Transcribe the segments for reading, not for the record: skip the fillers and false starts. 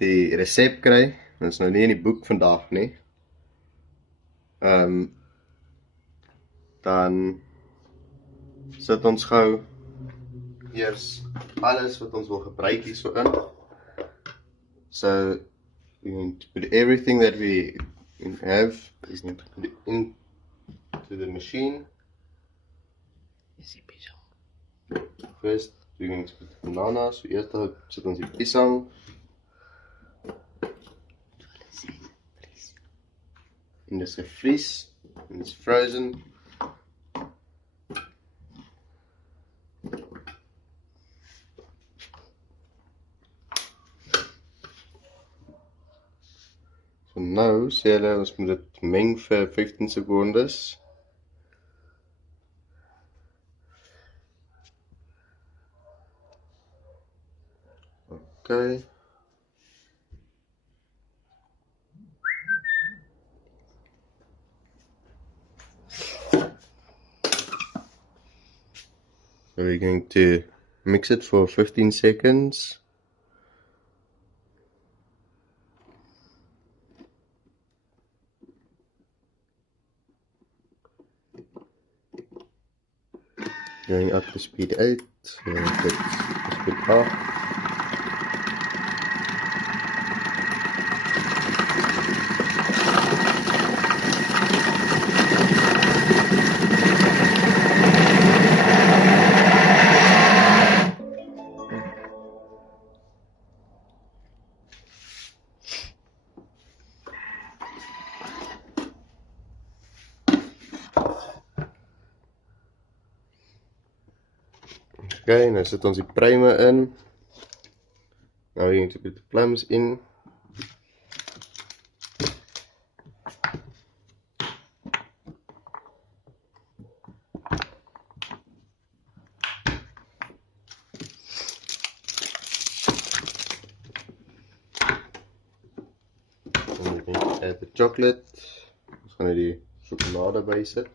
die resep kry. Dit is nou nie in die boek vandag nie. Dan sit ons gou eers alles wat ons wil gebruik hier so in. So we need to put everything that we have into the machine. First we're going to put the banana. So eerst sit ons die pisang. En dis gevries. En it's frozen. So nou sê hulle ons moet dit meng vir 15 secondes. Okay. So we're going to mix it for 15 seconds. Going up to speed 8, so that's speed 8. Okay, nou sit ons die pruime in. Now we're going to put the plums in. And we're going to add the chocolate. Ons gaan nou die sjokolade bysit.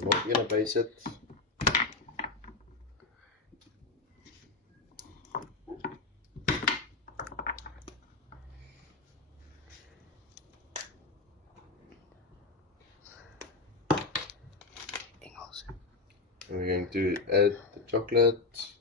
Nog een by sit. And we're going to add the chocolate.